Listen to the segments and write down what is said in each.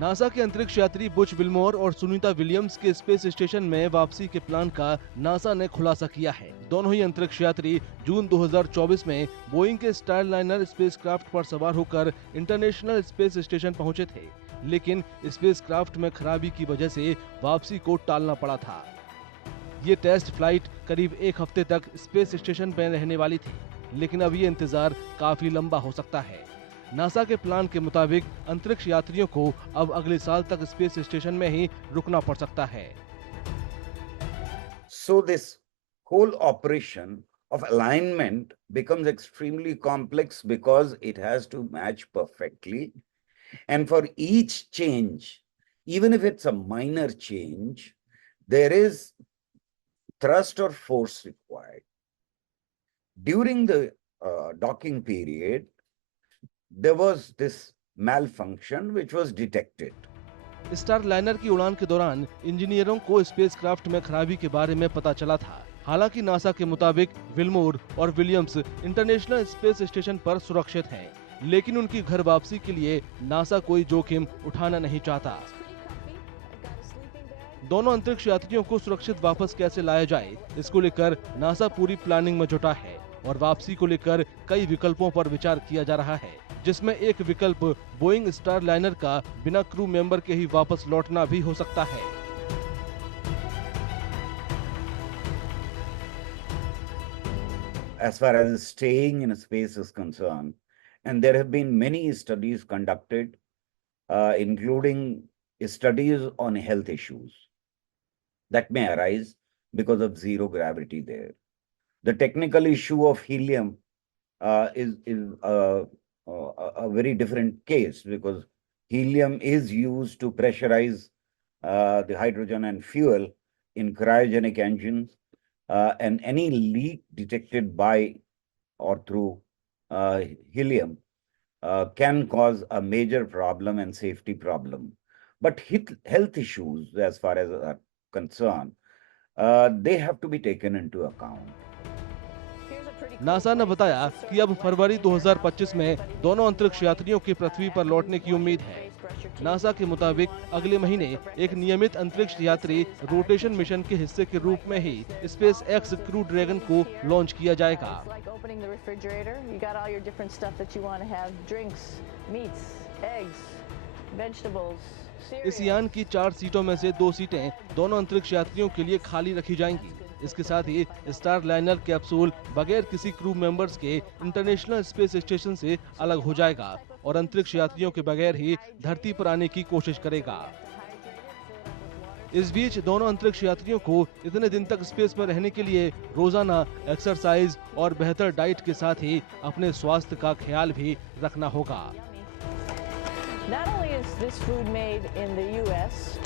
NASA के अंतरिक्ष यात्री बुच विल्मोर और सुनीता विलियम्स के स्पेस स्टेशन में वापसी के प्लान का नासा ने खुलासा किया है। दोनों ही अंतरिक्ष यात्री जून 2024 में बोइंग के स्टारलाइनर स्पेसक्राफ्ट पर सवार होकर इंटरनेशनल स्पेस स्टेशन पहुंचे थे, लेकिन स्पेसक्राफ्ट में खराबी की वजह से वापसी को टालना पड़ा था। ये टेस्ट फ्लाइट करीब एक हफ्ते तक स्पेस स्टेशन पर रहने वाली थी, लेकिन अब ये इंतजार काफी लंबा हो सकता है। नासा के प्लान के मुताबिक अंतरिक्ष यात्रियों को अब अगले साल तक स्पेस स्टेशन में ही रुकना पड़ सकता है। So this whole operation of alignment becomes extremely complex because it has to match perfectly. And for each change, even if it's a minor change, there is thrust or force required. During the docking period, there was this malfunction which was detected. Starliner की उड़ान के दौरान इंजीनियरों को spacecraft में खराबी के बारे में पता चला था। हालांकि नासा के मुताबिक विल्मोर और विलियम्स इंटरनेशनल स्पेस स्टेशन पर सुरक्षित हैं, लेकिन उनकी घर वापसी के लिए नासा कोई जोखिम उठाना नहीं चाहता। दोनों अंतरिक्ष यात्रियों को सुरक्षित वापस कैसे लाया जाए, इसको लेकर नासा पूरी प्लानिंग में जुटा है और वापसी को लेकर कई विकल्पों पर विचार किया जा रहा है, जिसमें एक विकल्प बोइंग स्टारलाइनर का बिना क्रू मेंबर के ही वापस लौटना भी हो सकता है। As far as staying in space is concerned, and there have been many studies conducted, including studies on health issues that may arise because of zero gravity there. The technical issue of helium is a very different case, because helium is used to pressurize the hydrogen and fuel in cryogenic engines, and any leak detected by or through helium can cause a major problem and safety problem. But health issues, as far as are concerned, they have to be taken into account. NASA ने बताया कि अब फरवरी 2025 में दोनों अंतरिक्ष यात्रियों के पृथ्वी पर लौटने की उम्मीद है। नासा के मुताबिक अगले महीने एक नियमित अंतरिक्ष यात्री रोटेशन मिशन के हिस्से के रूप में ही स्पेस एक्स क्रू ड्रैगन को लॉन्च किया जाएगा। इस यान की 4 सीटों में से 2 सीटें दोनों अंतरिक्ष यात्रियों के लिए खाली रखी जाएंगी। इसके साथ ही स्टारलाइनर कैप्सूल बगैर किसी क्रू मेंबर्स के इंटरनेशनल स्पेस स्टेशन से अलग हो जाएगा और अंतरिक्ष यात्रियों के बगैर ही धरती पर आने की कोशिश करेगा। इस बीच दोनों अंतरिक्ष यात्रियों को इतने दिन तक स्पेस में रहने के लिए रोजाना एक्सरसाइज और बेहतर डाइट के साथ ही अपने स्वास्थ्य का ख्याल भी रखना होगा। Not only is this food made in the US,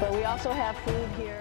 but we also have food here.